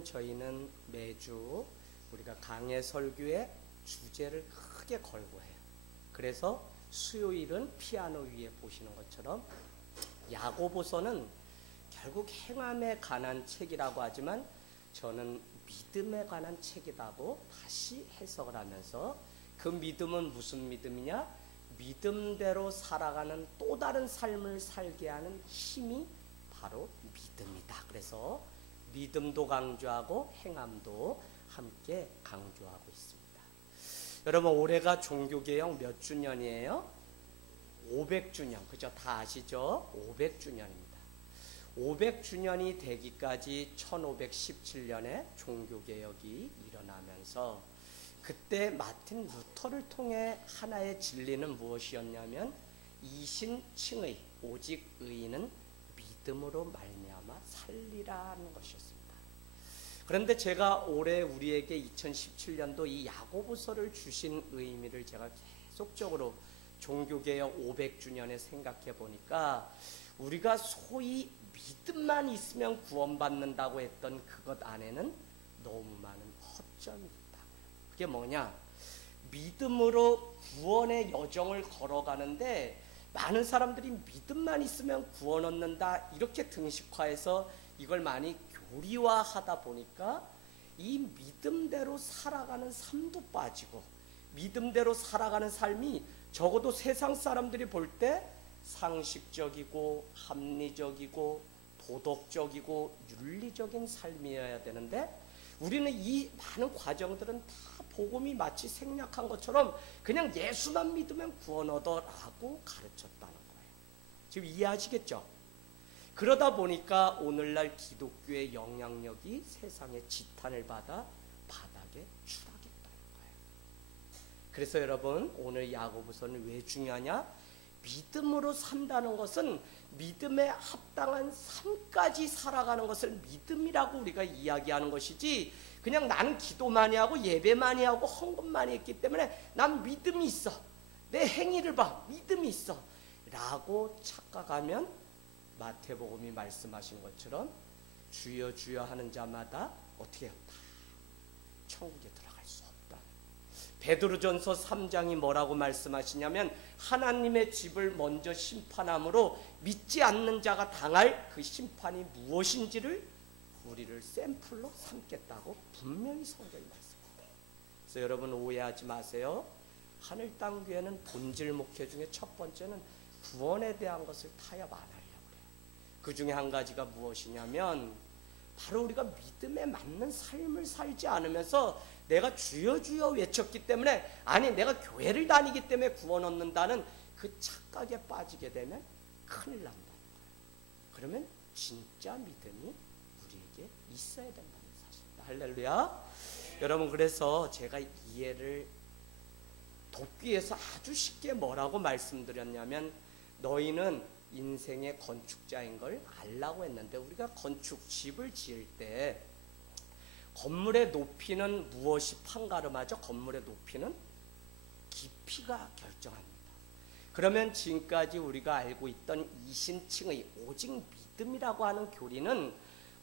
왜냐하면 저희는 매주 우리가 강해 설교의 주제를 크게 걸고 해요. 그래서 수요일은 피아노 위에 보시는 것처럼 야고보서는 결국 행함에 관한 책이라고 하지만 저는 믿음에 관한 책이라고 다시 해석을 하면서 그 믿음은 무슨 믿음이냐? 믿음대로 살아가는 또 다른 삶을 살게 하는 힘이 바로 믿음이다. 그래서 믿음도 강조하고 행함도 함께 강조하고 있습니다. 여러분, 올해가 종교개혁 몇 주년이에요? 500주년. 그죠? 다 아시죠? 500주년입니다. 500주년이 되기까지 1517년에 종교개혁이 일어나면서 그때 마틴 루터를 통해 하나의 진리는 무엇이었냐면 이신칭의 오직 의인은 믿음으로 말미암아 살리라는 것이었습니다. 그런데 제가 올해 우리에게 2017년도 이 야고보서를 주신 의미를 제가 계속적으로 종교개혁 500주년에 생각해 보니까 우리가 소위 믿음만 있으면 구원받는다고 했던 그것 안에는 너무 많은 허점이 있다. 그게 뭐냐? 믿음으로 구원의 여정을 걸어가는데 많은 사람들이 믿음만 있으면 구원 얻는다 이렇게 등식화해서 이걸 많이 교리화하다 보니까 이 믿음대로 살아가는 삶도 빠지고 믿음대로 살아가는 삶이 적어도 세상 사람들이 볼 때 상식적이고 합리적이고 도덕적이고 윤리적인 삶이어야 되는데 우리는 이 많은 과정들은 다 복음이 마치 생략한 것처럼 그냥 예수만 믿으면 구원 얻어라고 가르쳤다는 거예요. 지금 이해하시겠죠? 그러다 보니까 오늘날 기독교의 영향력이 세상의 지탄을 받아 바닥에 추락했다는 거예요. 그래서 여러분, 오늘 야고보서는 왜 중요하냐? 믿음으로 산다는 것은 믿음에 합당한 삶까지 살아가는 것을 믿음이라고 우리가 이야기하는 것이지 그냥 나는 기도 많이 하고 예배 많이 하고 헌금 많이 했기 때문에 난 믿음이 있어. 내 행위를 봐. 믿음이 있어. 라고 착각하면 마태복음이 말씀하신 것처럼 주여 주여 하는 자마다 어떻게 해요? 다 천국에 들어갈 수 없다. 베드로전서 3장이 뭐라고 말씀하시냐면 하나님의 집을 먼저 심판함으로 믿지 않는 자가 당할 그 심판이 무엇인지를 우리를 샘플로 삼겠다고 분명히 성경이 말씀합니다. 그래서 여러분 오해하지 마세요. 하늘 땅 교회는 본질 목회 중에 첫 번째는 구원에 대한 것을 타협 안 하려고 그래요. 그 중에 한 가지가 무엇이냐면 바로 우리가 믿음에 맞는 삶을 살지 않으면서 내가 주여 주여 외쳤기 때문에 아니 내가 교회를 다니기 때문에 구원 얻는다는 그 착각에 빠지게 되면 큰일 난다는 거예요. 그러면 진짜 믿음이 우리에게 있어야 된다는 사실입니다. 할렐루야. 여러분, 그래서 제가 이해를 돕기 위해서 아주 쉽게 뭐라고 말씀드렸냐면 너희는 인생의 건축자인 걸 알라고 했는데 우리가 건축 집을 지을 때 건물의 높이는 무엇이 판가름하죠? 건물의 높이는 깊이가 결정합니다. 그러면 지금까지 우리가 알고 있던 이신칭의 오직 믿음이라고 하는 교리는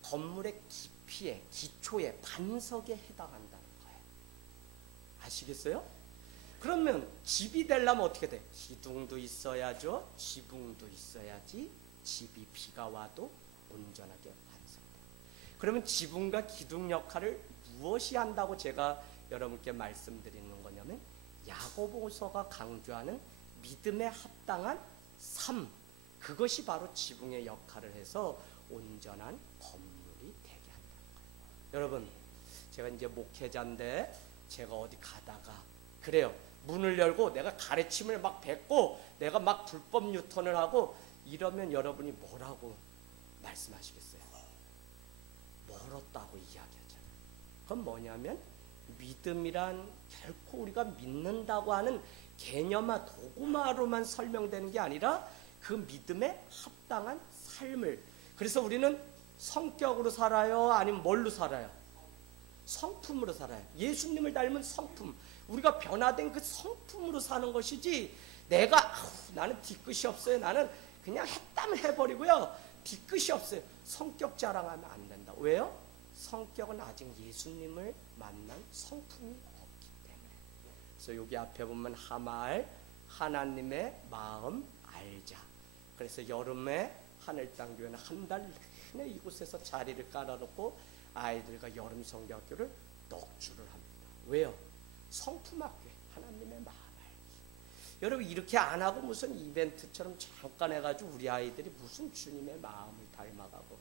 건물의 깊이에 기초에 반석에 해당한다는 거예요. 아시겠어요? 그러면 집이 되려면 어떻게 돼? 기둥도 있어야죠. 지붕도 있어야지 집이 비가 와도 온전하게 완성돼. 그러면 지붕과 기둥 역할을 무엇이 한다고 제가 여러분께 말씀드리는 거냐면 야고보서가 강조하는 믿음에 합당한 삶, 그것이 바로 지붕의 역할을 해서 온전한 건물이 되게 한다는 거예요. 여러분, 제가 이제 목회자인데 제가 어디 가다가 그래요. 문을 열고 내가 가르침을 막 뱉고 내가 막 불법 유턴을 하고 이러면 여러분이 뭐라고 말씀하시겠어요? 멀었다고 이야기하잖아요. 그건 뭐냐면 믿음이란 결코 우리가 믿는다고 하는 개념화 도구마로만 설명되는 게 아니라 그 믿음에 합당한 삶을, 그래서 우리는 성격으로 살아요? 아니면 뭘로 살아요? 성품으로 살아요. 예수님을 닮은 성품, 우리가 변화된 그 성품으로 사는 것이지 내가 나는 뒤끝이 없어요, 나는 그냥 했다면 해버리고요, 뒤끝이 없어요, 성격 자랑하면 안 된다. 왜요? 성격은 아직 예수님을 만난 성품이 없기 때문에. 그래서 여기 앞에 보면 하말, 하나님의 마음 알자. 그래서 여름에 하늘땅교회는 한 달 내내 이곳에서 자리를 깔아놓고 아이들과 여름 성경학교를 넋주를 합니다. 왜요? 성품학교에 하나님의 마음 알기. 여러분 이렇게 안 하고 무슨 이벤트처럼 잠깐 해가지고 우리 아이들이 무슨 주님의 마음을 닮아가고,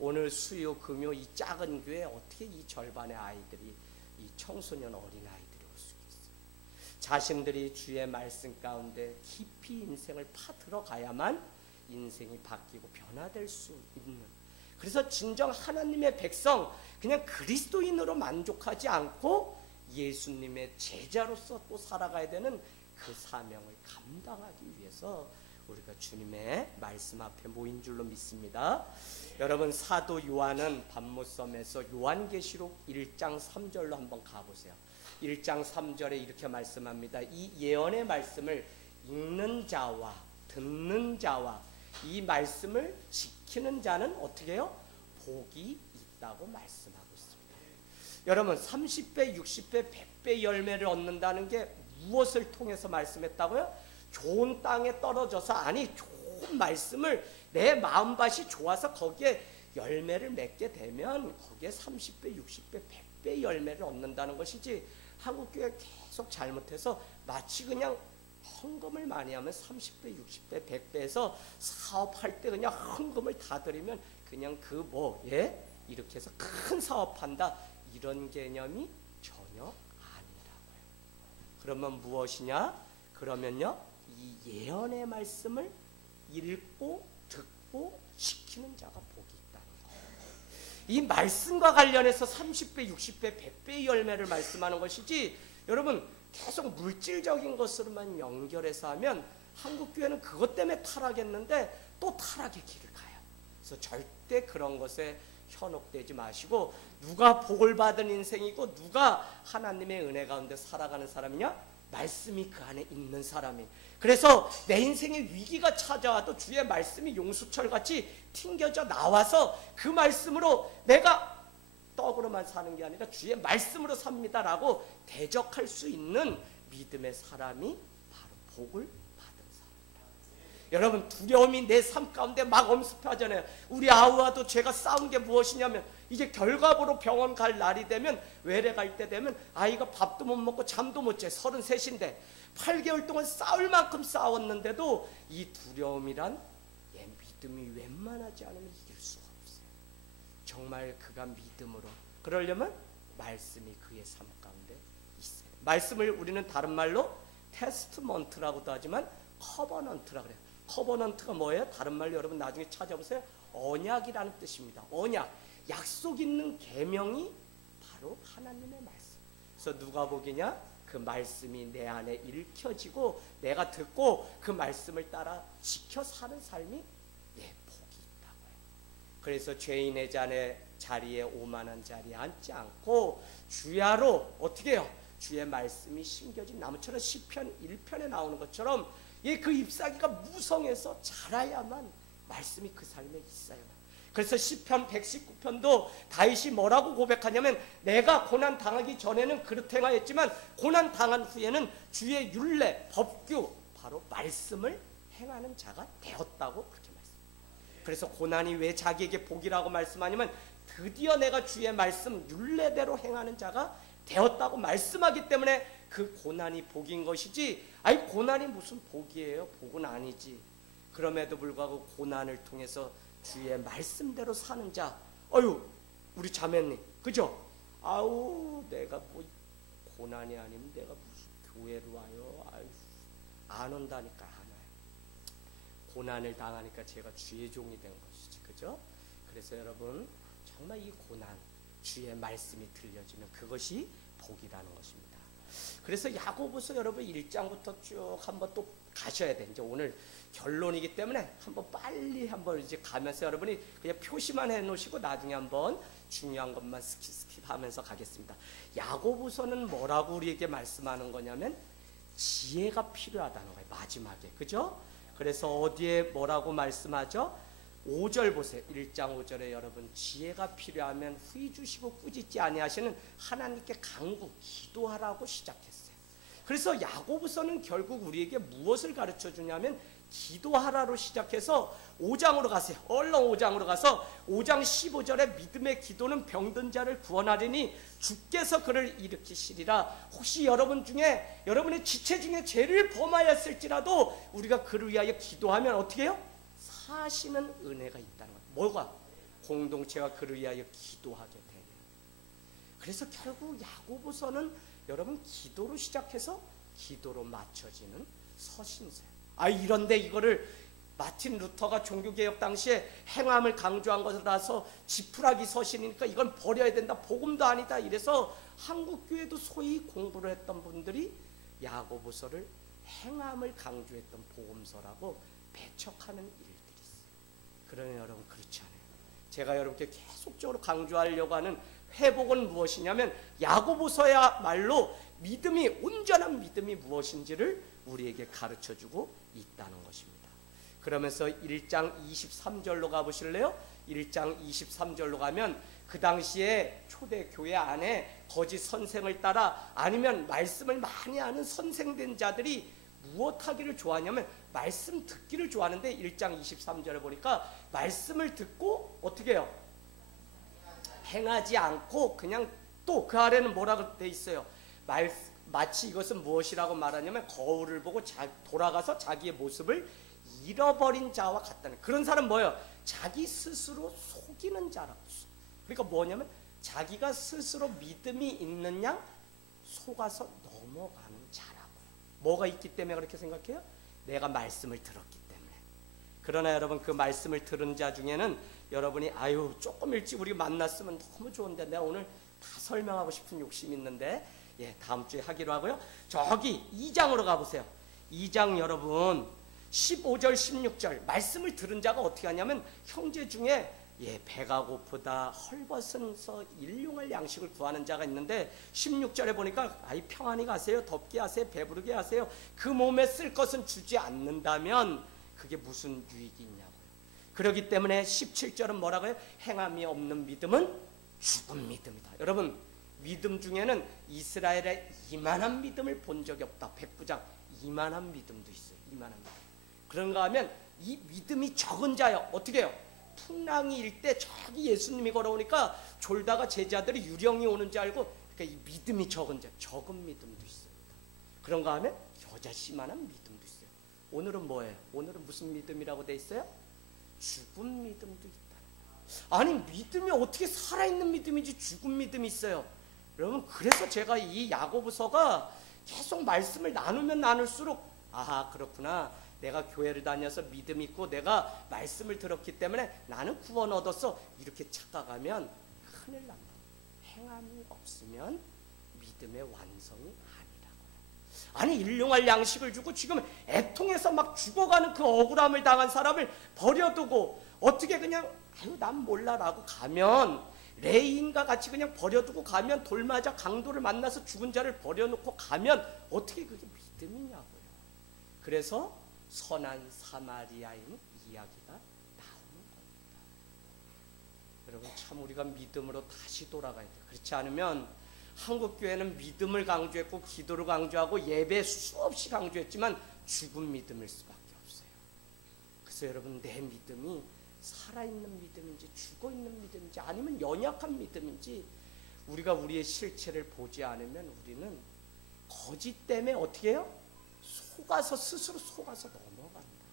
오늘 수요 금요 이 작은 교회에 어떻게 이 절반의 아이들이, 이 청소년 어린아이들이 올 수 있겠어요? 자신들이 주의 말씀 가운데 깊이 인생을 파들어가야만 인생이 바뀌고 변화될 수 있는, 그래서 진정 하나님의 백성, 그냥 그리스도인으로 만족하지 않고 예수님의 제자로서 또 살아가야 되는 그 사명을 감당하기 위해서 우리가 주님의 말씀 앞에 모인 줄로 믿습니다. 여러분 사도 요한은 반모섬에서 요한계시록 1장 3절로 한번 가보세요. 1장 3절에 이렇게 말씀합니다. 이 예언의 말씀을 읽는 자와 듣는 자와 이 말씀을 지키는 자는 어떻게 해요? 복이 있다고 말씀하고 있습니다. 여러분 30배, 60배, 100배 열매를 얻는다는 게 무엇을 통해서 말씀했다고요? 좋은 땅에 떨어져서, 아니 좋은 말씀을 내 마음밭이 좋아서 거기에 열매를 맺게 되면 거기에 30배, 60배, 100배 열매를 얻는다는 것이지, 한국교회 계속 잘못해서 마치 그냥 헌금을 많이 하면 30배, 60배, 100배에서 사업할 때 그냥 헌금을 다 드리면 그냥 이렇게 해서 큰 사업한다, 이런 개념이 전혀 아니라고요. 그러면 무엇이냐? 그러면요, 이 예언의 말씀을 읽고 듣고 지키는 자가 복이 있다는 거예요. 이 말씀과 관련해서 30배, 60배, 100배의 열매를 말씀하는 것이지, 여러분 계속 물질적인 것으로만 연결해서 하면 한국교회는 그것 때문에 타락했는데 또 타락의 길을 가요. 그래서 절대 그런 것에 현혹되지 마시고, 누가 복을 받은 인생이고 누가 하나님의 은혜 가운데 살아가는 사람이냐? 말씀이 그 안에 있는 사람이. 그래서 내 인생에 위기가 찾아와도 주의 말씀이 용수철같이 튕겨져 나와서 그 말씀으로 내가 떡으로만 사는 게 아니라 주의 말씀으로 삽니다라고 대적할 수 있는 믿음의 사람이 바로 복을 받은 사람입니다. 여러분 두려움이 내 삶 가운데 막 엄습하잖아요. 우리 아우와도 제가 싸운 게 무엇이냐면, 이제 결과보러 병원 갈 날이 되면, 외래 갈 때 되면 아이가 밥도 못 먹고 잠도 못 재. 33인데 8개월 동안 싸울 만큼 싸웠는데도 이 두려움이란 믿음이 웬만하지 않으면 이길 수가 없어요. 정말 그가 믿음으로, 그러려면 말씀이 그의 삶 가운데 있어요. 말씀을 우리는 다른 말로 테스트먼트라고도 하지만 커버넌트라고 그래요. 커버넌트가 뭐예요? 다른 말로 여러분 나중에 찾아보세요. 언약이라는 뜻입니다. 언약, 약속 있는 계명이 바로 하나님의 말씀. 그래서 누가복음이냐? 그 말씀이 내 안에 읽혀지고 내가 듣고 그 말씀을 따라 지켜 사는 삶이 복이 있다고요. 그래서 죄인의 자리에 오만한 자리에 앉지 않고 주야로 어떻게 해요? 주의 말씀이 심겨진 나무처럼 시편 1편에 나오는 것처럼 그 잎사귀가 무성해서 자라야만 말씀이 그 삶에 있어요. 그래서 시편 119편도 다윗이 뭐라고 고백하냐면, 내가 고난 당하기 전에는 그렇게 행하였지만 고난 당한 후에는 주의 율례, 법규, 바로 말씀을 행하는 자가 되었다고 그렇게 말씀합니다. 그래서 고난이 왜 자기에게 복이라고 말씀하냐면, 드디어 내가 주의 말씀 율례대로 행하는 자가 되었다고 말씀하기 때문에 그 고난이 복인 것이지, 아니 고난이 무슨 복이에요? 복은 아니지. 그럼에도 불구하고 고난을 통해서 주의 말씀대로 사는 자, 우리 자매님, 그죠? 아우 내가 뭐 고난이 아니면 내가 무슨 교회로 와요? 안 온다니까 안 와요. 고난을 당하니까 제가 주의 종이 된 것이지, 그죠? 그래서 여러분 정말 이 고난, 주의 말씀이 들려지면 그것이 복이라는 것입니다. 그래서 야고보서 여러분 1장부터 쭉 한번 또 가셔야 돼. 이제 오늘 결론이기 때문에 한번 빨리 한번 이제 가면서 여러분이 그냥 표시만 해놓으시고 나중에 한번 중요한 것만 스킵하면서 가겠습니다. 야고보서는 뭐라고 우리에게 말씀하는 거냐면 지혜가 필요하다는 거예요. 마지막에, 그죠? 그래서 어디에 뭐라고 말씀하죠? 5절 보세요. 1장 5절에 여러분 지혜가 필요하면 후히 주시고 꾸짖지 아니하시는 하나님께 간구 기도하라고 시작했어요. 그래서 야고보서는 결국 우리에게 무엇을 가르쳐 주냐면 기도하라로 시작해서 5장으로 가세요. 얼른 5장으로 가서 5장 15절에 믿음의 기도는 병든 자를 구원하리니 주께서 그를 일으키시리라. 혹시 여러분 중에 여러분의 지체 중에 죄를 범하였을지라도 우리가 그를 위하여 기도하면 어떻게 해요? 사시는 은혜가 있다는 거예요. 뭐가? 공동체가 그를 위하여 기도하게 되면. 그래서 결국 야고보서는 여러분 기도로 시작해서 기도로 맞춰지는 서신서예요. 이런데 이거를 마틴 루터가 종교개혁 당시에 행함을 강조한 것이라서 지푸라기 서신이니까 이건 버려야 된다, 복음도 아니다, 이래서 한국교회도 소위 공부를 했던 분들이 야고보서를 행함을 강조했던 복음서라고 배척하는 일들이 있어요. 그러나 여러분 그렇지 않아요. 제가 여러분께 계속적으로 강조하려고 하는 회복은 무엇이냐면 야고보서야말로 믿음이, 온전한 믿음이 무엇인지를 우리에게 가르쳐주고 있다는 것입니다. 그러면서 1장 23절로 가보실래요? 1장 23절로 가면 그 당시에 초대교회 안에 거짓 선생을 따라 아니면 말씀을 많이 아는 선생된 자들이 무엇하기를 좋아하냐면 말씀 듣기를 좋아하는데 1장 23절에 보니까 말씀을 듣고 어떻게 해요? 행하지 않고 그냥 또 그 아래는 뭐라고 돼 있어요? 마치 이것은 무엇이라고 말하냐면 거울을 보고 돌아가서 자기의 모습을 잃어버린 자와 같다는, 그런 사람 뭐예요? 자기 스스로 속이는 자라고. 그러니까 뭐냐면 자기가 스스로 믿음이 있는 양 속아서 넘어가는 자라고요. 뭐가 있기 때문에 그렇게 생각해요? 내가 말씀을 들었기 때문에. 그러나 여러분 그 말씀을 들은 자 중에는 여러분이 조금 일찍 우리 만났으면 너무 좋은데 내가 오늘 다 설명하고 싶은 욕심이 있는데 다음 주에 하기로 하고요. 저기 2장으로 가보세요. 2장 여러분 15절 16절 말씀을 들은 자가 어떻게 하냐면 형제 중에 배가 고프다 헐벗은서 일용할 양식을 구하는 자가 있는데 16절에 보니까 평안히 가세요, 덥게 하세요, 배부르게 하세요. 그 몸에 쓸 것은 주지 않는다면 그게 무슨 유익이 있냐고요. 그렇기 때문에 17절은 뭐라고요? 행함이 없는 믿음은 죽은 믿음이다. 여러분 믿음 중에는 이스라엘의 이만한 믿음을 본 적이 없다. 백부장 이만한 믿음도 있어요. 이만한 믿음. 그런가 하면 이 믿음이 적은 자요. 어떻게 해요? 풍랑이 일 때 저기 예수님이 걸어오니까 졸다가 제자들이 유령이 오는 줄 알고, 그러니까 이 믿음이 적은 자, 적은 믿음도 있습니다. 그런가 하면 여자씨만한 믿음도 있어요. 오늘은 뭐예요? 오늘은 무슨 믿음이라고 돼 있어요? 죽은 믿음도 있다. 아니 믿음이 어떻게 살아있는 믿음이지 죽은 믿음이 있어요? 여러분 그래서 제가 이 야고보서가 계속 말씀을 나누면 나눌수록 그렇구나, 내가 교회를 다녀서 믿음 있고 내가 말씀을 들었기 때문에 나는 구원 얻었어, 이렇게 착각하면 큰일 납니다. 행함이 없으면 믿음의 완성이 아니라고요. 아니 일용할 양식을 주고 지금 애통해서 막 죽어가는 그 억울함을 당한 사람을 버려두고 어떻게 그냥 난 몰라라고 가면, 레인과 같이 그냥 버려두고 가면, 돌맞아 강도를 만나서 죽은 자를 버려놓고 가면 어떻게 그게 믿음이냐고요. 그래서 선한 사마리아인 이야기가 나오는 겁니다. 여러분 참 우리가 믿음으로 다시 돌아가야 돼요. 그렇지 않으면 한국교회는 믿음을 강조했고 기도를 강조하고 예배 수없이 강조했지만 죽은 믿음일 수밖에 없어요. 그래서 여러분 내 믿음이 살아있는 믿음인지 죽어있는 믿음인지 아니면 연약한 믿음인지 우리가 우리의 실체를 보지 않으면 우리는 거짓 때문에 어떻게 해요? 스스로 속아서 넘어갑니다.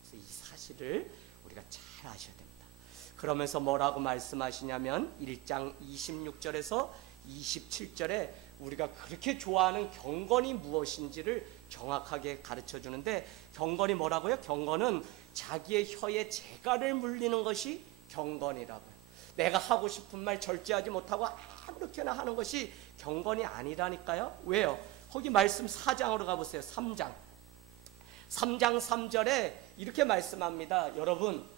그래서 이 사실을 우리가 잘 아셔야 됩니다. 그러면서 뭐라고 말씀하시냐면 1장 26절에서 27절에 우리가 그렇게 좋아하는 경건이 무엇인지를 정확하게 가르쳐 주는데, 경건이 뭐라고요? 경건은 자기의 혀에 재갈을 물리는 것이 경건이라고요. 내가 하고 싶은 말 절제하지 못하고 아무렇게나 하는 것이 경건이 아니라니까요. 왜요? 거기 말씀 4장으로 가보세요. 3장 3절에 이렇게 말씀합니다. 여러분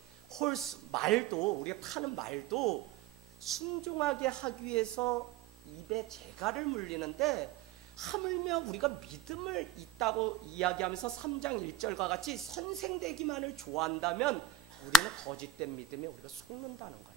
말도, 우리가 타는 말도 순종하게 하기 위해서 입에 재갈을 물리는데, 하물며 우리가 믿음을 있다고 이야기하면서 3장 1절과 같이 선생되기만을 좋아한다면 우리는 거짓된 믿음에 우리가 속는다는 거예요.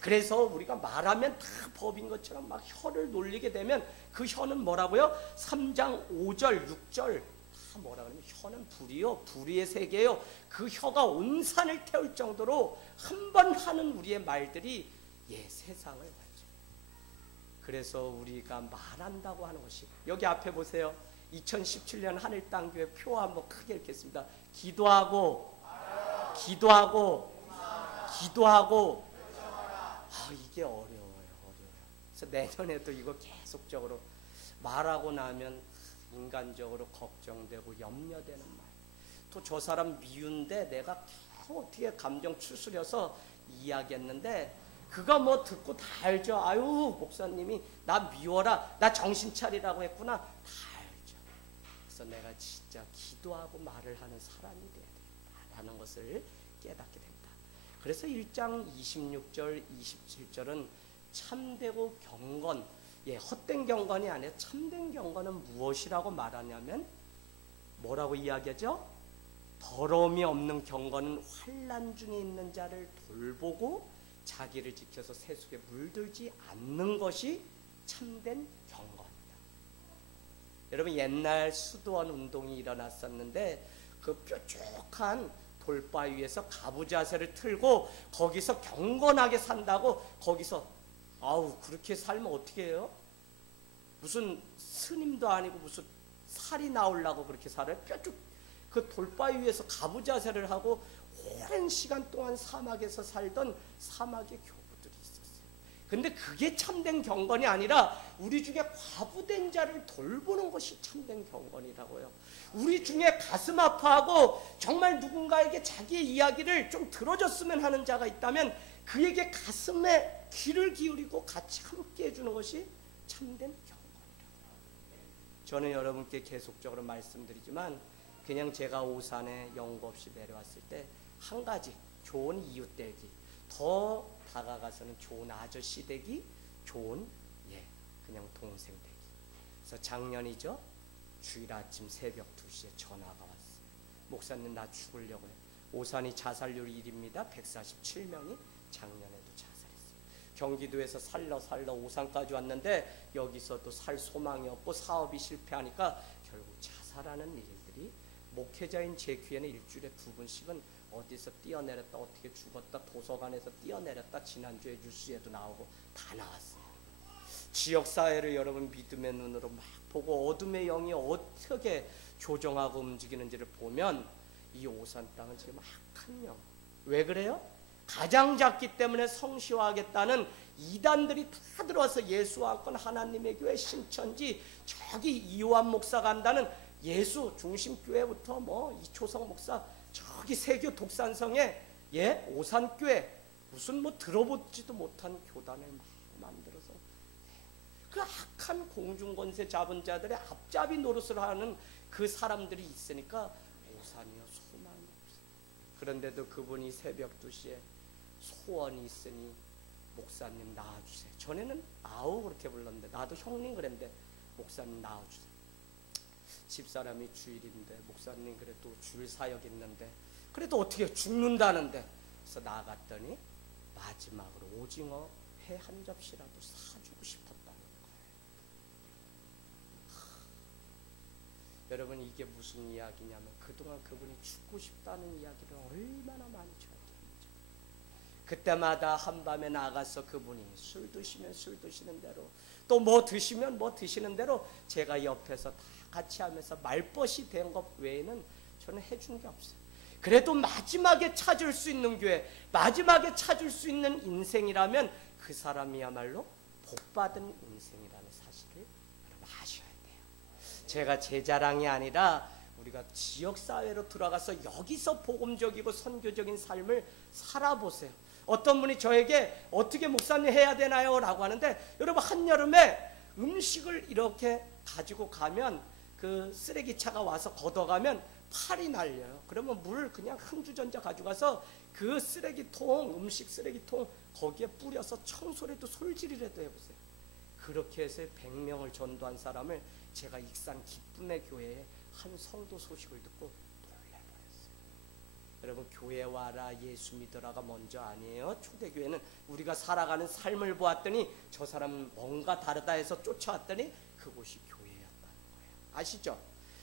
그래서 우리가 말하면 다 법인 것처럼 막 혀를 놀리게 되면 그 혀는 뭐라고요? 3장 5절 6절 다 뭐라 그러면 혀는 불이요 불의의 세계요. 그 혀가 온 산을 태울 정도로 한 번 하는 우리의 말들이 세상을 완전히. 그래서 우리가 말한다고 하는 것이 여기 앞에 보세요. 2017년 하늘땅교회 표 한번 크게 읽겠습니다. 기도하고 이게 어려워요. 그래서 내년에도 이거 계속적으로 말하고 나면 인간적으로 걱정되고 염려되는 말. 또 저 사람 미운데 내가 계속 어떻게 감정 추스려서 이야기했는데 그가 뭐 듣고 다 알죠. 아유 목사님이 나 미워라, 나 정신 차리라고 했구나. 다 알죠. 그래서 내가 진짜 기도하고 말을 하는 사람이 돼야 된다라는 것을 깨닫게 됩니다. 그래서 1장 26절 27절은 참되고 경건, 헛된 경건이 아니라 참된 경건은 무엇이라고 말하냐면 뭐라고 이야기하죠? 더러움이 없는 경건은 환난 중에 있는 자를 돌보고 자기를 지켜서 세속에 물들지 않는 것이 참된 경건이다. 여러분 옛날 수도원 운동이 일어났었는데 그 뾰족한 돌바 위에서 가부좌세를 틀고 거기서 경건하게 산다고 거기서 아우 그렇게 살면 어떻게 해요? 무슨 스님도 아니고 무슨 살이 나오려고 그렇게 살아요? 뾰족 그 돌바 위에서 가부좌세를 하고 오랜 시간 동안 사막에서 살던 사막의 교부들이 있었어요. 근데 그게 참된 경건이 아니라 우리 중에 과부된 자를 돌보는 것이 참된 경건이라고요. 우리 중에 가슴 아파하고 정말 누군가에게 자기의 이야기를 좀 들어줬으면 하는 자가 있다면 그에게 가슴에 귀를 기울이고 같이 함께 해주는 것이 참된 경건이라고요. 저는 여러분께 계속적으로 말씀드리지만 그냥 제가 오산에 연구 없이 내려왔을 때 한 가지 좋은 이웃 되기, 더 다가가서는 좋은 아저씨 되기, 좋은 그냥 동생 되기. 그래서 작년이죠. 주일 아침 새벽 2시에 전화가 왔어요. 목사님 나 죽으려고 해요. 오산이 자살률 1위입니다. 147명이 작년에도 자살했어요. 경기도에서 살러 오산까지 왔는데 여기서도 살 소망이 없고 사업이 실패하니까 결국 자살하는 일들이 목회자인 제 귀에는 일주일에 2번씩은 어디서 뛰어내렸다 어떻게 죽었다 도서관에서 뛰어내렸다 지난주에 뉴스에도 나오고 다 나왔어요. 지역사회를 여러분 믿음의 눈으로 막 보고 어둠의 영이 어떻게 조정하고 움직이는지를 보면 이 오산 땅은 지금 악한 영. 왜 그래요? 가장 작기 때문에 성시화하겠다는 이단들이 다 들어와서 예수왕권 하나님의 교회 신천지 저기 이호환 목사가 한다는 예수 중심교회부터 뭐 이초성 목사 저기 세교 독산성에 오산교회 무슨 뭐 들어보지도 못한 교단을 막 만들어서 그 악한 공중권세 잡은 자들의 앞잡이 노릇을 하는 그 사람들이 있으니까 오산이요 소망이 없어요. 그런데도 그분이 새벽 2시에 소원이 있으니 목사님 나와주세요. 전에는 아우 그렇게 불렀는데 나도 형님 그랬는데 목사님 나와주세요. 집사람이 주일인데 목사님 그래도 주일 사역 있는데 그래도 어떻게 죽는다는데 그래서 나갔더니 마지막으로 오징어 회 한 접시라도 사주고 싶었다는 거예요. 여러분 이게 무슨 이야기냐면 그동안 그분이 죽고 싶다는 이야기를 얼마나 많이 전했는지 그때마다 한밤에 나가서 그분이 술 드시면 술 드시는 대로 또 뭐 드시면 뭐 드시는 대로 제가 옆에서 다 같이 하면서 말벗이 된 것 외에는 저는 해준 게 없어요. 그래도 마지막에 찾을 수 있는 교회, 마지막에 찾을 수 있는 인생이라면 그 사람이야말로 복받은 인생이라는 사실을 여러분 아셔야 돼요. 제가 제 자랑이 아니라 우리가 지역사회로 들어가서 여기서 복음적이고 선교적인 삶을 살아보세요. 어떤 분이 저에게 어떻게 목사님 해야 되나요? 라고 하는데 여러분 한여름에 음식을 이렇게 가지고 가면 그 쓰레기차가 와서 걷어가면 팔이 날려요. 그러면 물 그냥 한 주전자 가져가서 그 쓰레기통, 음식 쓰레기통 거기에 뿌려서 청소라도 솔질이라도 해보세요. 그렇게 해서 100명을 전도한 사람을 제가 익산 기쁨의 교회에 한 성도 소식을 듣고 놀래버렸어요. 여러분, 교회 와라, 예수 믿어라가 먼저 아니에요. 초대교회는 우리가 살아가는 삶을 보았더니 저 사람은 뭔가 다르다 해서 쫓아왔더니 그곳이 교회였다는 거예요. 아시죠?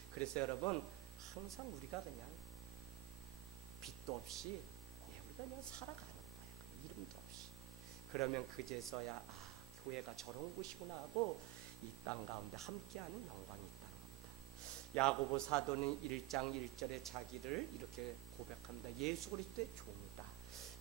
그래서 여러분, 항상 우리가 그냥 빛도 없이 우리가 그냥 살아가는 거예요. 이름도 없이. 그러면 그제서야 교회가 저런 곳이구나 하고 이 땅 가운데 함께하는 영광이 있다는 겁니다. 야고보 사도는 1장 1절에 자기를 이렇게 고백합니다. 예수 그리스도의 종이다.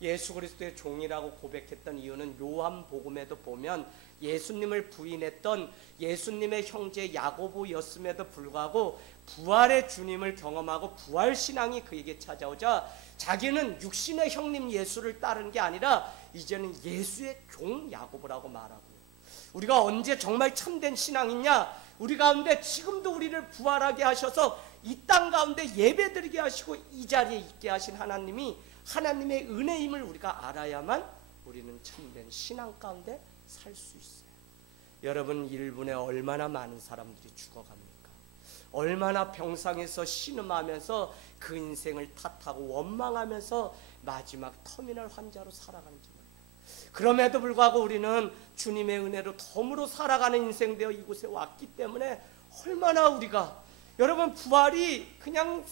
예수 그리스도의 종이라고 고백했던 이유는 요한복음에도 보면 예수님을 부인했던 예수님의 형제 야고보였음에도 불구하고 부활의 주님을 경험하고 부활신앙이 그에게 찾아오자 자기는 육신의 형님 예수를 따르는 게 아니라 이제는 예수의 종 야고보라고 말하고, 우리가 언제 정말 참된 신앙이냐? 우리 가운데 지금도 우리를 부활하게 하셔서 이 땅 가운데 예배드리게 하시고 이 자리에 있게 하신 하나님이 하나님의 은혜임을 우리가 알아야만 우리는 참된 신앙 가운데 살 수 있어요. 여러분, 일본에 얼마나 많은 사람들이 죽어갑니까? 얼마나 병상에서 신음하면서 그 인생을 탓하고 원망하면서 마지막 터미널 환자로 살아가는지 몰라요. 그럼에도 불구하고 우리는 주님의 은혜로 덤으로 살아가는 인생 되어 이곳에 왔기 때문에 얼마나 우리가, 여러분, 부활이 그냥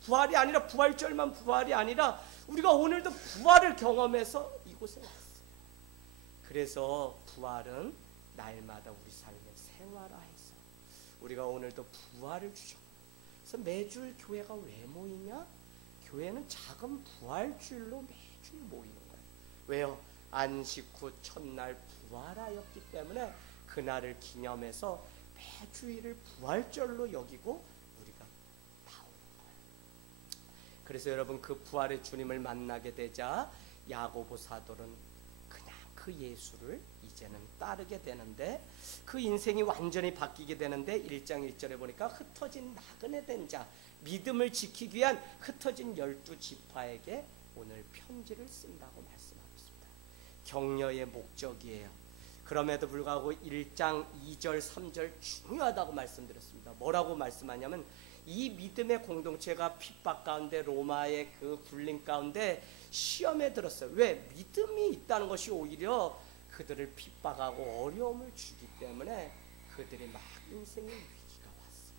부활이 아니라 부활절만 부활이 아니라 우리가 오늘도 부활을 경험해서 이곳에 왔어요. 그래서 부활은 날마다 우리 삶에 생활화해서 우리가 오늘도 부활을 주셨고, 그래서 매주 교회가 왜 모이냐? 교회는 작은 부활주일로 매주 모이는 거예요. 왜요? 안식 후 첫날 부활하였기 때문에 그날을 기념해서 매주일을 부활절로 여기고 우리가 나오는 거예요. 그래서 여러분, 그 부활의 주님을 만나게 되자 야고보 사도는 그냥 그 예수를 이제는 따르게 되는데, 그 인생이 완전히 바뀌게 되는데 1장 1절에 보니까 흩어진 나그네 된 자, 믿음을 지키기 위한 흩어진 12지파에게 오늘 편지를 쓴다고 말씀하고 있습니다. 격려의 목적이에요. 그럼에도 불구하고 1장 2절 3절 중요하다고 말씀드렸습니다. 뭐라고 말씀하냐면 이 믿음의 공동체가 핍박 가운데 로마의 그 굴림 가운데 시험에 들었어요. 왜? 믿음이 있다는 것이 오히려 그들을 핍박하고 어려움을 주기 때문에 그들이 막 인생의 위기가 왔어요.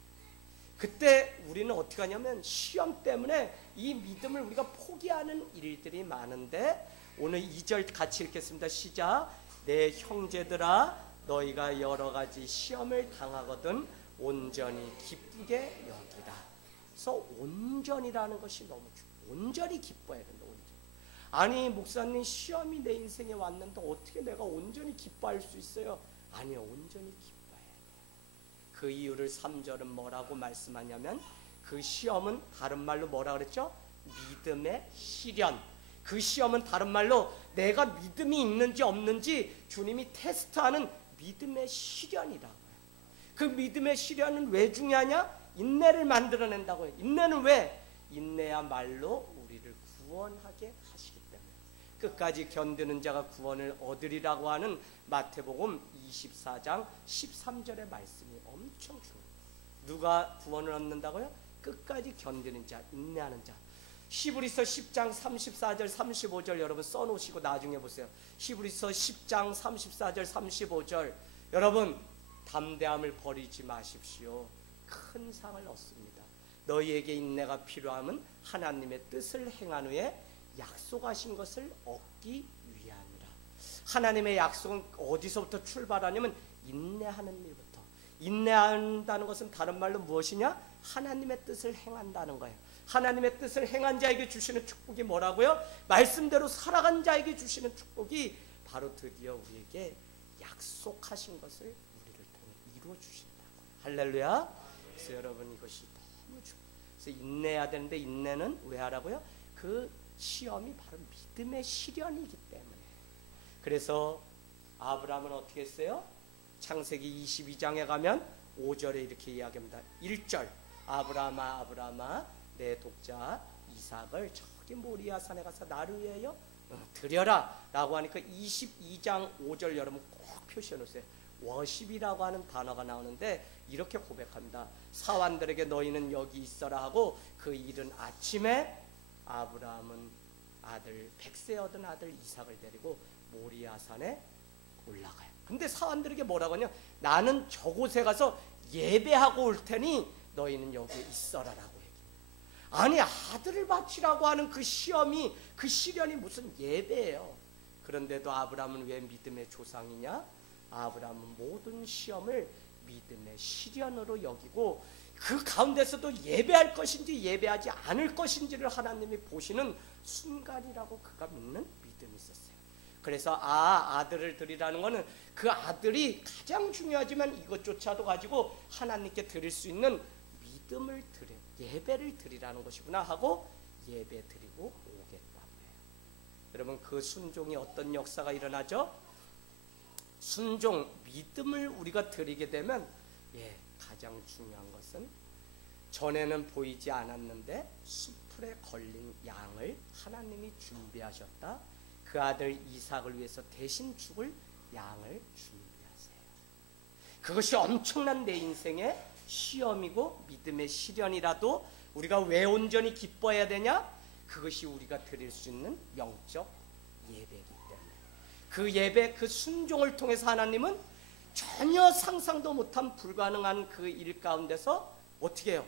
그때 우리는 어떻게 하냐면 시험 때문에 이 믿음을 우리가 포기하는 일들이 많은데, 오늘 2절 같이 읽겠습니다. 시작. 내 형제들아, 너희가 여러 가지 시험을 당하거든 온전히 기쁘게 여기라. 그래서 온전이라는 것이 너무 중요해요. 온전히 기뻐해야 된다. 온전히. 아니, 목사님, 시험이 내 인생에 왔는데 어떻게 내가 온전히 기뻐할 수 있어요? 아니요, 온전히 기뻐해야 돼요. 그 이유를 3절은 뭐라고 말씀하냐면, 그 시험은 다른 말로 뭐라 그랬죠? 믿음의 시련. 그 시험은 다른 말로 내가 믿음이 있는지 없는지 주님이 테스트하는 믿음의 시련이라고요. 그 믿음의 시련은 왜 중요하냐? 인내를 만들어낸다고 해요. 인내는 왜? 인내야말로 우리를 구원하게 하시기 때문에. 끝까지 견디는 자가 구원을 얻으리라고 하는 마태복음 24장 13절의 말씀이 엄청 중요해요. 누가 구원을 얻는다고요? 끝까지 견디는 자, 인내하는 자. 히브리서 10장 34절 35절 여러분 써놓으시고 나중에 보세요. 히브리서 10장 34절 35절 여러분, 담대함을 버리지 마십시오. 큰 상을 얻습니다. 너희에게 인내가 필요함은 하나님의 뜻을 행한 후에 약속하신 것을 얻기 위함이라. 하나님의 약속은 어디서부터 출발하냐면 인내하는 일부터. 인내한다는 것은 다른 말로 무엇이냐? 하나님의 뜻을 행한다는 거예요. 하나님의 뜻을 행한 자에게 주시는 축복이 뭐라고요? 말씀대로 살아간 자에게 주시는 축복이 바로 드디어 우리에게 약속하신 것을 우리를 통해 이루어 주신다고요. 할렐루야. 그래서 여러분, 이것이 너무 중요해요. 그래서 인내해야 되는데, 인내는 왜 하라고요? 그 시험이 바로 믿음의 시련이기 때문에. 그래서 아브라함은 어떻게 했어요? 창세기 22장에 가면 5절에 이렇게 이야기합니다. 1절, 아브라함아 아브라함아, 내 독자 이삭을 저기 모리아 산에 가서 나를 위하여 드려라 라고 하니까 22장 5절 여러분 꼭 표시해 놓으세요. 워십이라고 하는 단어가 나오는데 이렇게 고백합니다. 사환들에게 너희는 여기 있어라 하고 그 이른 아침에 아브라함은 아들 100세 얻은 아들 이삭을 데리고 모리아산에 올라가요. 근데 사람들에게 뭐라고 하냐? 나는 저곳에 가서 예배하고 올 테니 너희는 여기에 있어라라고 얘기해요. 아니, 아들을 바치라고 하는 그 시험이, 그 시련이 무슨 예배예요. 그런데도 아브라함은 왜 믿음의 조상이냐? 아브라함은 모든 시험을 믿음의 시련으로 여기고 그 가운데서도 예배할 것인지 예배하지 않을 것인지를 하나님이 보시는 순간이라고 그가 믿는 믿음이 있었어요. 그래서 아들을 드리라는 것은 그 아들이 가장 중요하지만 이것조차도 가지고 하나님께 드릴 수 있는 믿음을 드려, 예배를 드리라는 것이구나 하고 예배 드리고 오겠다고 해요. 여러분, 그 순종이 어떤 역사가 일어나죠? 순종, 믿음을 우리가 드리게 되면 가장 중요한 것은 전에는 보이지 않았는데 숲풀에 걸린 양을 하나님이 준비하셨다. 그 아들 이삭을 위해서 대신 죽을 양을 준비하세요. 그것이 엄청난 내 인생의 시험이고 믿음의 시련이라도 우리가 왜 온전히 기뻐해야 되냐? 그것이 우리가 드릴 수 있는 영적 예배이기 때문에 그 예배, 그 순종을 통해서 하나님은 전혀 상상도 못한 불가능한 그 일 가운데서 어떻게 해요?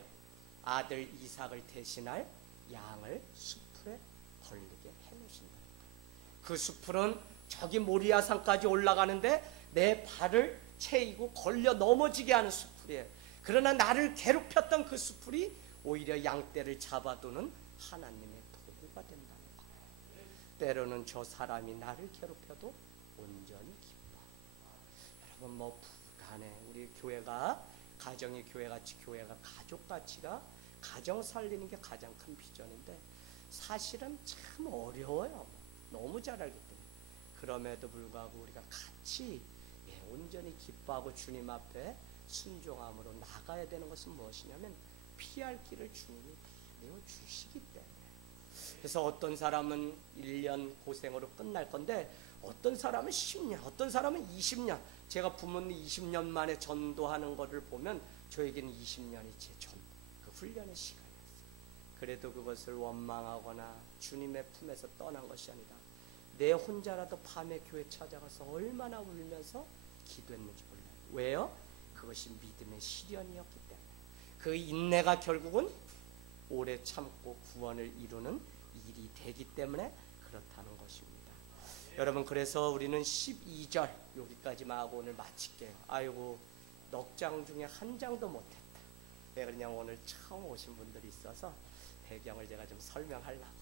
아들 이삭을 대신할 양을 숲풀에 걸리게 해놓으신다는 거예요. 그 숲풀은 저기 모리아산까지 올라가는데 내 발을 채이고 걸려 넘어지게 하는 숲풀이에요. 그러나 나를 괴롭혔던 그 숲풀이 오히려 양떼를 잡아두는 하나님의 도구가 된다는 거예요. 때로는 저 사람이 나를 괴롭혀도 온전히 기뻐. 여러분, 뭐 간에 우리 교회가 가정의 교회같이, 교회가 가족같이가 가정 살리는 게 가장 큰 비전인데 사실은 참 어려워요. 너무 잘 알기 때문에. 그럼에도 불구하고 우리가 같이 온전히 기뻐하고 주님 앞에 순종함으로 나가야 되는 것은 무엇이냐면 피할 길을 주님이 다 내어주시기 때문에. 그래서 어떤 사람은 1년 고생으로 끝날 건데 어떤 사람은 10년, 어떤 사람은 20년. 제가 부모님 20년 만에 전도하는 것을 보면 저에게는 20년이 제 그 훈련의 시간이었어요. 그래도 그것을 원망하거나 주님의 품에서 떠난 것이 아니라 내 혼자라도 밤에 교회 찾아가서 얼마나 울면서 기도했는지 몰라요. 왜요? 그것이 믿음의 시련이었기 때문에. 그 인내가 결국은 오래 참고 구원을 이루는 일이 되기 때문에 그렇다는 것입니다. 여러분, 그래서 우리는 12절 여기까지만 하고 오늘 마칠게요. 아이고, 넉 장 중에 한 장도 못했다. 그냥 오늘 처음 오신 분들이 있어서 배경을 제가 좀 설명하려고.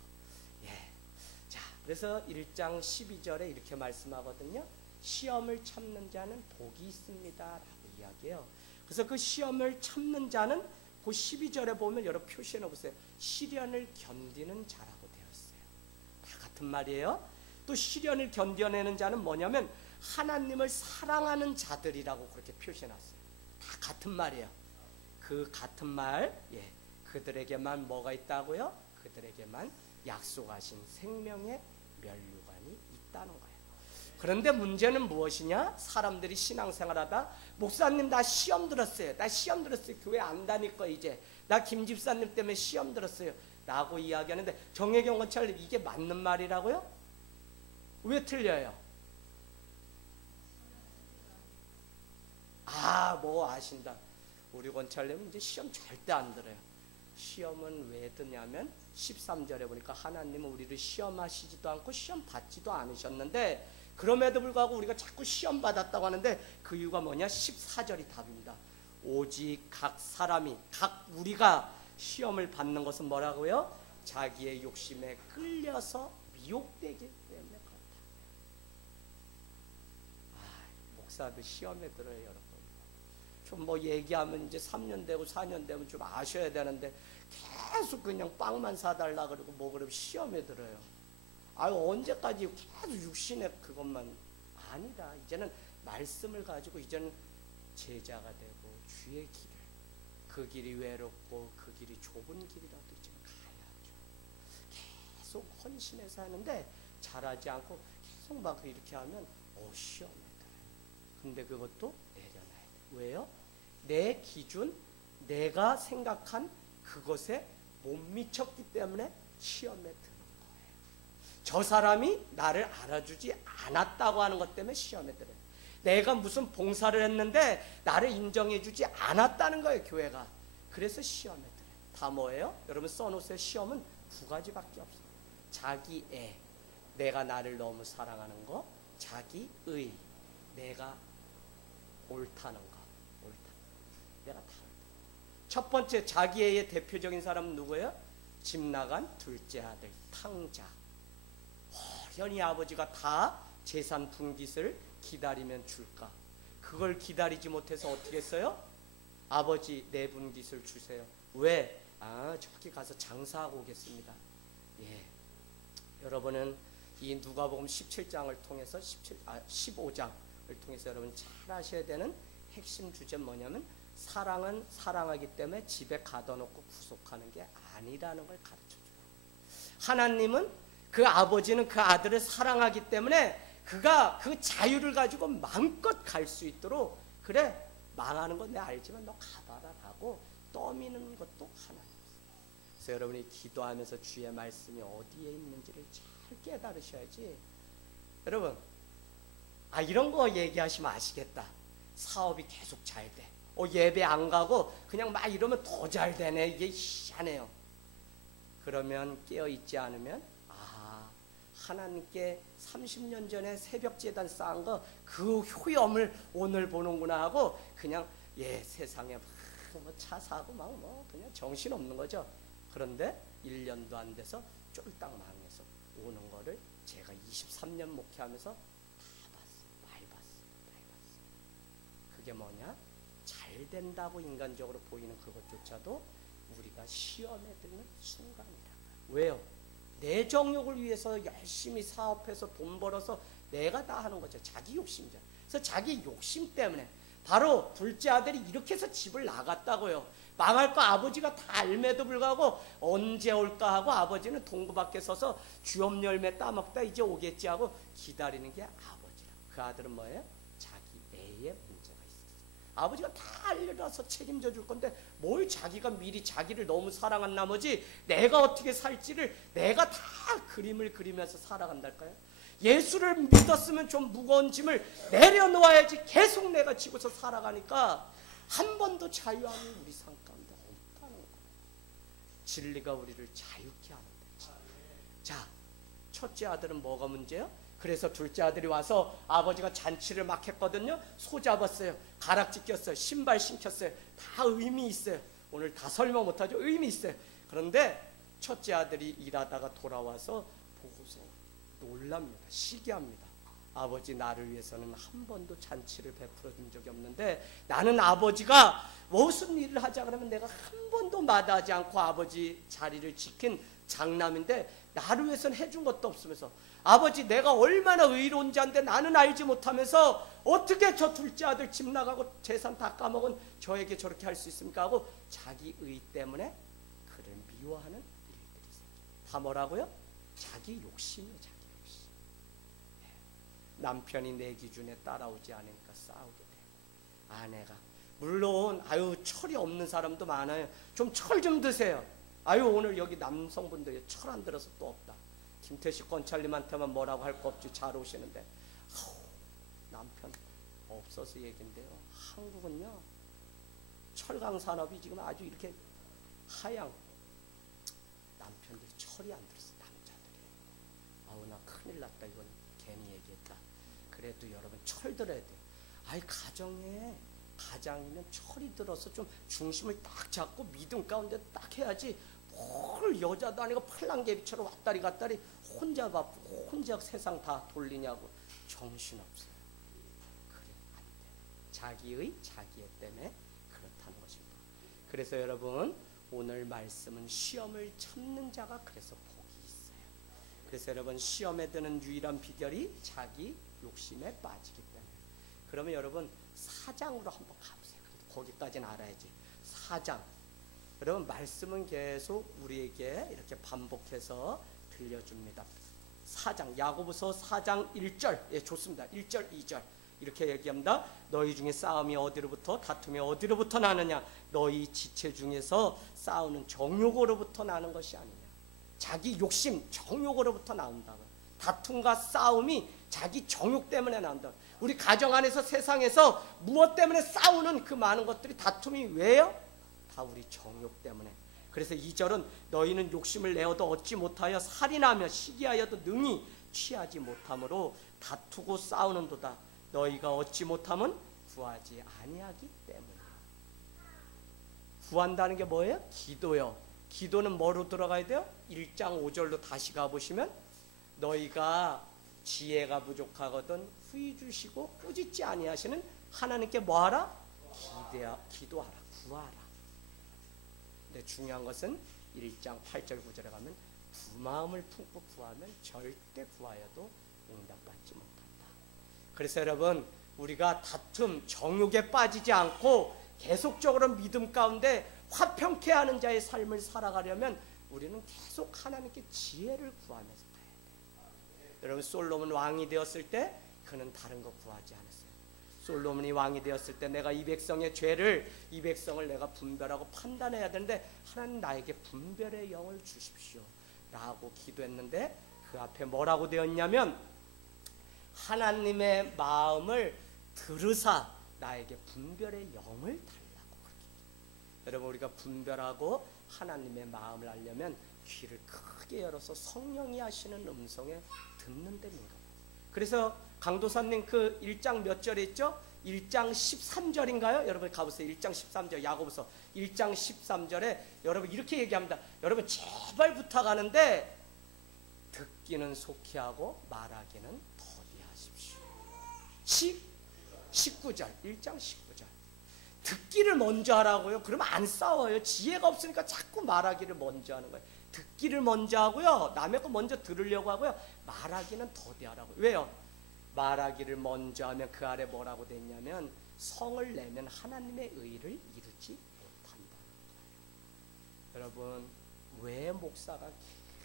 자, 그래서 1장 12절에 이렇게 말씀하거든요. 시험을 참는 자는 복이 있습니다 라고 이야기해요. 그래서 그 시험을 참는 자는 그 12절에 보면 여러분 표시해 놓으세요. 시련을 견디는 자라고 되어 있어요. 다 같은 말이에요. 또 시련을 견뎌내는 자는 뭐냐면 하나님을 사랑하는 자들이라고 그렇게 표시해 놨어요. 다 같은 말이에요. 그 같은 말, 그들에게만 뭐가 있다고요? 그들에게만 약속하신 생명의 면류관이 있다는 거예요. 그런데 문제는 무엇이냐? 사람들이 신앙생활하다 목사님 나 시험 들었어요. 나 시험 들었어요. 교회 안 다닐 거 이제. 나 김 집사님 때문에 시험 들었어요. 라고 이야기하는데 정혜경 원찰님 이게 맞는 말이라고요? 왜 틀려요? 뭐 아신다. 우리 권찰님은 이제 시험 절대 안 들어요. 시험은 왜 드냐면 13절에 보니까 하나님은 우리를 시험하시지도 않고 시험 받지도 않으셨는데 그럼에도 불구하고 우리가 자꾸 시험 받았다고 하는데 그 이유가 뭐냐? 14절이 답입니다. 오직 각 사람이, 각 우리가 시험을 받는 것은 뭐라고요? 자기의 욕심에 끌려서 미혹되기 때문에 그렇다. 목사도 시험에 들어요, 여러분. 좀 뭐 얘기하면 이제 3년 되고 4년 되면 좀 아셔야 되는데 계속 그냥 빵만 사달라 그러고 뭐 그러면 시험에 들어요. 언제까지 계속 육신의 그것만. 아니다. 이제는 말씀을 가지고 이제는 제자가 되고 주의 길을, 그 길이 외롭고 그 길이 좁은 길이라도 이제 가야죠. 계속 헌신해서 하는데 잘하지 않고 계속 막 이렇게 하면 시험에 들어요. 근데 그것도 내려놔야 돼. 왜요? 내 기준, 내가 생각한 그것에 못 미쳤기 때문에 시험에 드는 거예요. 저 사람이 나를 알아주지 않았다고 하는 것 때문에 시험에 들어요. 내가 무슨 봉사를 했는데 나를 인정해주지 않았다는 거예요, 교회가. 그래서 시험에 들어요. 다 뭐예요? 여러분 써놓으세요. 시험은 두 가지밖에 없어요. 자기애, 내가 나를 너무 사랑하는 거. 자기의, 내가 옳다는 거. 옳다. 내가 다 옳다. 첫 번째 자기애의 대표적인 사람은 누구예요? 집 나간 둘째 아들 탕자. 현이 아버지가 다 재산 분깃을 기다리면 줄까? 그걸 기다리지 못해서 어떻게 했어요? 아버지 내 분깃을 주세요. 왜? 저기 가서 장사하고 오겠습니다. 예. 여러분은 이 누가복음 17장을 통해서 15장을 통해서 여러분 잘 아셔야 되는 핵심 주제는 뭐냐면 사랑은 사랑하기 때문에 집에 가둬놓고 구속하는 게 아니라는 걸 가르쳐줘요. 하나님은 그 아버지는 그 아들을 사랑하기 때문에 그가 그 자유를 가지고 마음껏 갈 수 있도록 그래 망하는 건 내가 알지만 너 가봐라 라고 떠미는 것도 하나님이세요. 그래서 여러분이 기도하면서 주의 말씀이 어디에 있는지를 잘 깨달으셔야지. 여러분 이런 거 얘기하시면 아시겠다. 사업이 계속 잘 돼. 예배 안 가고 그냥 막 이러면 더 잘 되네. 이게 희한해요. 그러면 깨어있지 않으면 하나님께 30년 전에 새벽 제단 쌓은 거 그 효험을 오늘 보는구나 하고 그냥 세상에 뭐 차 사고 막 그냥 정신 없는 거죠. 그런데 1년도 안 돼서 쫄딱 망해서 오는 거를 제가 23년 목회하면서 다 봤어요. 많이 봤어요. 그게 뭐냐? 잘 된다고 인간적으로 보이는 그것조차도 우리가 시험에 드는 순간이다. 왜요? 내 정욕을 위해서 열심히 사업해서 돈 벌어서 내가 다 하는 거죠. 자기 욕심이죠. 그래서 자기 욕심 때문에 바로 둘째 아들이 이렇게 해서 집을 나갔다고요. 망할 거 아버지가 다 알매도 불구하고 언제 올까 하고 아버지는 동구 밖에 서서 주염 열매 따먹다 이제 오겠지 하고 기다리는 게 아버지라. 그 아들은 뭐예요? 자기 애의 문제가 있었어요. 아버지가 다 알려놔서 책임져 줄 건데 뭘 자기가 미리 자기를 너무 사랑한 나머지 내가 어떻게 살지를 내가 다 그림을 그리면서 살아간달까요? 예수를 믿었으면 좀 무거운 짐을 내려놓아야지 계속 내가 지고서 살아가니까 한 번도 자유함이 우리 삶 가운데 없다는 거예요. 진리가 우리를 자유케 하는데. 자, 첫째 아들은 뭐가 문제예요? 그래서 둘째 아들이 와서 아버지가 잔치를 막 했거든요. 소 잡았어요. 가락지 꼈어요. 신발 신켰어요. 다 의미 있어요. 오늘 다 설명 못하죠. 의미 있어요. 그런데 첫째 아들이 일하다가 돌아와서 보고서 놀랍니다. 시기합니다. 아버지 나를 위해서는 한 번도 잔치를 베풀어 준 적이 없는데 나는 아버지가 무슨 일을 하자 그러면 내가 한 번도 마다하지 않고 아버지 자리를 지킨 장남인데 나를 위해서는 해준 것도 없으면서 아버지 내가 얼마나 의로운 자인데 나는 알지 못하면서 어떻게 저 둘째 아들 집 나가고 재산 다 까먹은 저에게 저렇게 할 수 있습니까 하고 자기 의 때문에 그를 미워하는 일들이 있어요. 다 뭐라고요? 자기 욕심이에요. 자기 욕심. 남편이 내 기준에 따라오지 않으니까 싸우게 되고 아내가 물론 철이 없는 사람도 많아요. 좀 철 좀 드세요. 오늘 여기 남성분들 철 안 들어서 또 없다. 김태식 권찰님한테만 뭐라고 할 거 없지 잘 오시는데 남편 없어서 얘긴데요. 한국은요 철강 산업이 지금 아주 이렇게 하향 남편들이 철이 안 들었어. 남자들이 나 큰일 났다. 이건 괜히 얘기했다. 그래도 여러분 철 들어야 돼요. 가장이면 철이 들어서 좀 중심을 딱 잡고 믿음 가운데 딱 해야지 뭘 여자도 아니고 팔랑개비처럼 왔다리 갔다리 혼자 바쁘고 혼자 세상 다 돌리냐고 정신없어요. 그래 안 돼. 자기의 자기애 때문에 그렇다는 것입니다. 그래서 여러분 오늘 말씀은 시험을 참는 자가 그래서 복이 있어요. 그래서 여러분 시험에 드는 유일한 비결이 자기 욕심에 빠지기 때문에. 그러면 여러분 4장으로 한번 가보세요. 거기까지는 알아야지. 4장. 여러분 말씀은 계속 우리에게 이렇게 반복해서 들려줍니다. 4장 야고보서 4장 1절 좋습니다. 1절 2절 이렇게 얘기합니다. 너희 중에 싸움이 어디로부터, 다툼이 어디로부터 나느냐? 너희 지체 중에서 싸우는 정욕으로부터 나는 것이 아니냐. 자기 욕심, 정욕으로부터 나온다고. 다툼과 싸움이 자기 정욕 때문에 나온다. 우리 가정 안에서, 세상에서 무엇 때문에 싸우는 그 많은 것들이, 다툼이 왜요? 다 우리 정욕 때문에. 그래서 2절은 너희는 욕심을 내어도 얻지 못하여 살인하며 시기하여도 능히 취하지 못함으로 다투고 싸우는도다. 너희가 얻지 못함은 구하지 아니하기 때문이야. 구한다는 게 뭐예요? 기도요. 기도는 뭐로 들어가야 돼요? 1장 5절로 다시 가보시면 너희가 지혜가 부족하거든 후히 주시고 꾸짖지 아니하시는 하나님께 뭐하라? 기도하라, 구하라. 근데 중요한 것은 1장 8절 9절에 가면 두 마음을 품고 구하면 절대 구하여도 응답받지 못한다. 그래서 여러분, 우리가 다툼, 정욕에 빠지지 않고 계속적으로 믿음 가운데 화평케 하는 자의 삶을 살아가려면 우리는 계속 하나님께 지혜를 구하면서 가야 돼요. 여러분, 솔로몬 왕이 되었을 때 그는 다른 거 구하지 않았어요. 솔로몬이 왕이 되었을 때 내가 이 백성의 죄를, 이 백성을 내가 분별하고 판단해야 되는데 하나님 나에게 분별의 영을 주십시오 라고 기도했는데 그 앞에 뭐라고 되었냐면 하나님의 마음을 들으사 나에게 분별의 영을 달라고. 그렇게. 여러분, 우리가 분별하고 하나님의 마음을 알려면 귀를 크게 열어서 성령이 하시는 음성에 듣는 데입니다. 그래서 강도사님 그 1장 몇 절에 있죠? 1장 13절인가요? 여러분 가보세요. 1장 13절 야고보서 1장 13절에 여러분 이렇게 얘기합니다. 여러분 제발 부탁하는데 듣기는 속히 하고 말하기는 더디 하십시오. 19절 1장 19절 듣기를 먼저 하라고요. 그러면 안 싸워요. 지혜가 없으니까 자꾸 말하기를 먼저 하는 거예요. 듣기를 먼저 하고요. 남의 거 먼저 들으려고 하고요. 말하기는 더디 하라고요. 왜요? 말하기를 먼저 하면 그 아래 뭐라고 돼 있냐면 성을 내면 하나님의 의를 이루지 못한다는 거예요. 여러분, 왜 목사가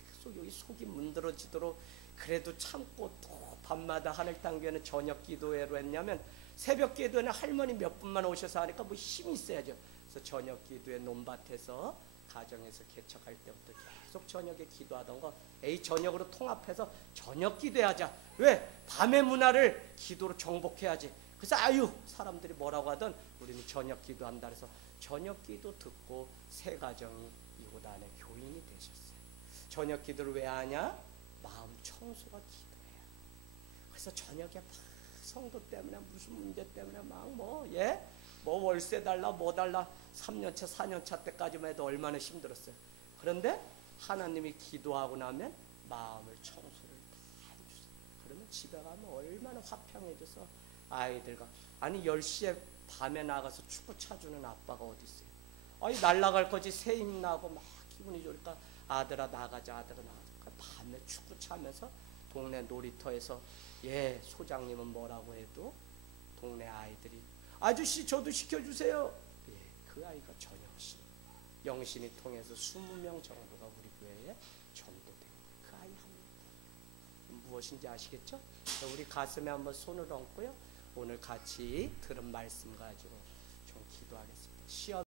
계속 여기 속이 문드러지도록 그래도 참고 또 밤마다 하늘땅교회는 저녁 기도회로 했냐면 새벽 기도회는 할머니 몇 분만 오셔서 하니까 뭐 힘이 있어야죠. 그래서 저녁 기도회 논밭에서 가정에서 개척할 때부터 계속 저녁에 기도하던 거 저녁으로 통합해서 저녁 기도하자. 왜? 밤의 문화를 기도로 정복해야지. 그래서 사람들이 뭐라고 하던 우리는 저녁 기도한다 그래서 저녁 기도 듣고 세 가정이 이곳 안에 교인이 되셨어요. 저녁 기도를 왜 하냐? 마음 청소가 기도해요. 그래서 저녁에 막 성도 때문에 무슨 문제 때문에 막 뭐 월세 달라 뭐 달라 3년차 4년차 때까지만 해도 얼마나 힘들었어요. 그런데 하나님이 기도하고 나면 마음을 청소를 다 해주세요. 그러면 집에 가면 얼마나 화평해져서 아이들과 10시에 밤에 나가서 축구 차주는 아빠가 어디 있어요? 날라갈 거지 새 힘 나고 막 기분이 좋으니까 아들아 나가자 아들아 나가자. 밤에 축구 차면서 동네 놀이터에서 소장님은 뭐라고 해도 동네 아이들이 아저씨 저도 시켜주세요. 그 아이가 전영신, 영신이 통해서 20명 정도가 우리 교회에 전도된 그 아이 합니다. 무엇인지 아시겠죠? 우리 가슴에 한번 손을 얹고요. 오늘 같이 들은 말씀 가지고 좀 기도하겠습니다. 시험